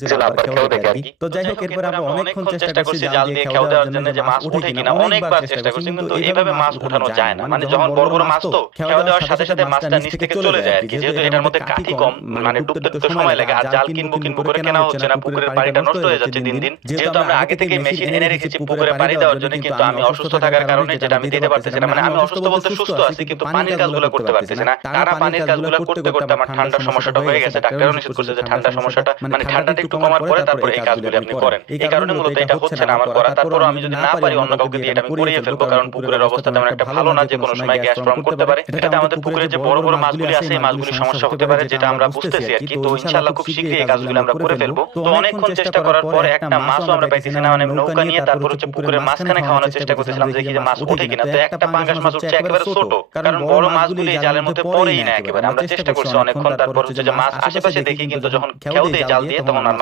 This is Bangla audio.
ছিল আব্বার খেয়াও দেখে আরকি। তো যাই হোক এরপরে আমরা অনেকক্ষণ চেষ্টা করছি জাল দিয়ে খেয়াও দেওয়ার জন্য যে মাছ ওঠে কিনা, অনেকবার চেষ্টা করছি কিন্তু এইভাবে মাছ উঠানো যায় না। মানে যখন বড় বড় মাছ তো খেয়াও দেওয়ার সাথে সাথে মাছটা নিচ থেকে চলে যায় আরকি। যেহেতু এটার মধ্যে কাঠি কম, মানে ডুবতে তো সময় লাগে। আর জাল কিনবো কিনবো করে কেনা হচ্ছে না, পুকুরের পানিটা নষ্ট হয়ে যাচ্ছে দিন দিন। যেহেতু আমরা আগে থেকে মেশিন এনে রেখেছি পুকুরে পানি দেওয়ার জন্য, কিন্তু আমি অসুস্থ থাকার কারণে যেটা আমি দিতে পারতেছি না। মানে আমি অসুস্থ বলতে সুস্থ আছি কিন্তু পানির কাজগুলো করতে পারতেছি না। টানা পানির কাজগুলো করতে করতে আমার ঠান্ডার সমস্যাটা হয়ে গেছে। ডাক্তারও নিষেধ করছে যে ঠান্ডার সমস্যাটা মানে ঠান্ডাটা একটু কমার পরে তারপরে এই কাজগুলো আপনি করেন। এই কারণে মূলত এটা হচ্ছে না আমার করা। তারপরও আমি যদি না পারি অন্য কাউকে দিয়ে এটা আমি করিয়ে ফেলবো, কারণ পুকুরের অবস্থা তেমন একটা ভালো না, যে কোনো সময় গ্যাস ফর্ম করতে পারে। এটাতে আমাদের পুকুরে যে বড় বড় মাছগুলি আছে এই মাছগুলির সমস্যা হতে পারে, যেটা আমরা বুঝতেছি আরকি। তো ইনশাআল্লাহ খুব শীঘ্রই এই কাজগুলো আমরা করে ফেলবো। তো অনেকক্ষণ চেষ্টা করার পরে একটা মাছও আমরা পাইতেছি না। মানে নৌকা নিয়ে তারপর হচ্ছে পুকুরের মাঝখানে খাওয়ানোর চেষ্টা করতেছিলাম দেখি যে মাছ ওঠে কিনা। তো একটা পাঙ্গাস মাছ উঠছে একেবারে ছোট, কারণ বড় মাছগুলি এই জালের মধ্যে পড়েই না একেবারে। আমরা চেষ্টা করছি অনেকক্ষণ, তারপর হচ্ছে যে মাছ আশেপাশে দেখি কিন্তু যখন খেয়াও দেই জাল দিয়ে তখন আর